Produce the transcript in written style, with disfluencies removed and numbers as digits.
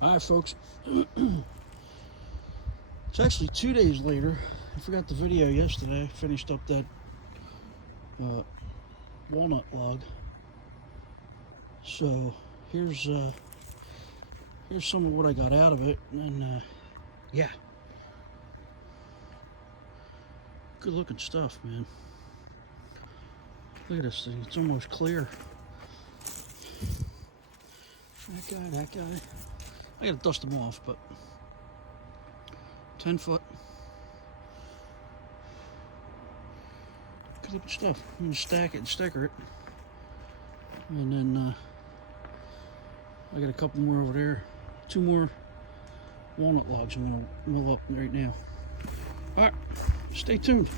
Alright folks, it's actually 2 days later. I forgot the video yesterday. I finished up that walnut log. So here's some of what I got out of it, and yeah, good looking stuff, man. Look at this thing, it's almost clear. That guy. I gotta dust them off, but 10 foot. Good looking stuff. I'm gonna stack it and sticker it. And then I got a couple more over there. 2 more walnut logs I'm gonna mill up right now. Alright, stay tuned.